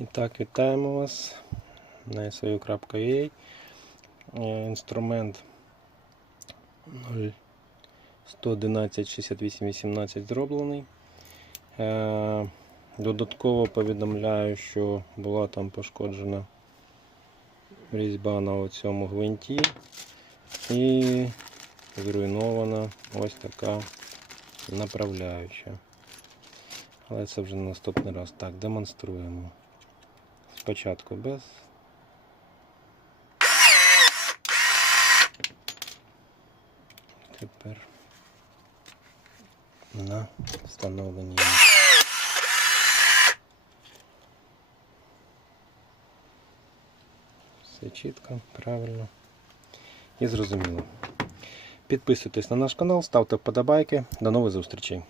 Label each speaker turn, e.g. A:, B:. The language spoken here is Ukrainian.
A: І так, вітаємо вас на SAU.ua. Е, Інструмент 111 68 18 зроблений. Е, Додатково повідомляю, що була там пошкоджена різьба на цьому гвинті і зруйнована ось така направляюча. Але це вже на наступний раз. Так, демонструємо. Спочатку без. Тепер на встановленні. Все чітко, правильно і зрозуміло. Підписуйтесь на наш канал, ставте вподобайки. До нових зустрічей.